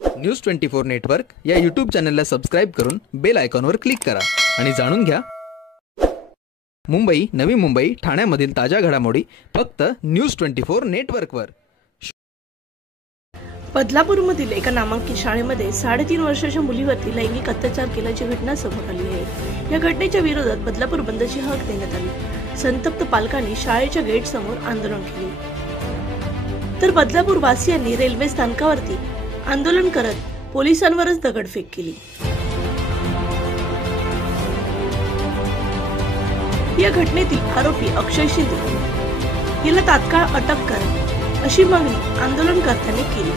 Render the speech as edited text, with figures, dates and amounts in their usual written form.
News 24 network या YouTube चॅनलला subscribe करून बेल आयकॉनवर क्लिक करा आणि जाणून घ्या मुंबई, नवी मुंबई, ठाण्यामधील ताज्या घडामोडी फक्त न्यूज 24 नेटवर्कवर। बदलापूरमधील एका नामांकित शाळेमध्ये 3.5 वर्षाच्या मुलीवरती लैंगिक अत्याचार केल्याची घटना समोर आली आहे। या घटनेच्या विरोधात बदलापूर बंदची हाक देण्यात आली। संतप्त पालकांनी शाळेच्या गेट समोर आंदोलन केले, तर बदलापूर वासियांनी रेल्वे स्थानकावरती आंदोलन करत पोलिसांवरच दगडफेक केली। या घटनेतील आरोपी अक्षय शिंदे याला तात्काळ अटक करा अशी मागणी आंदोलनकर्त्यांनी केली।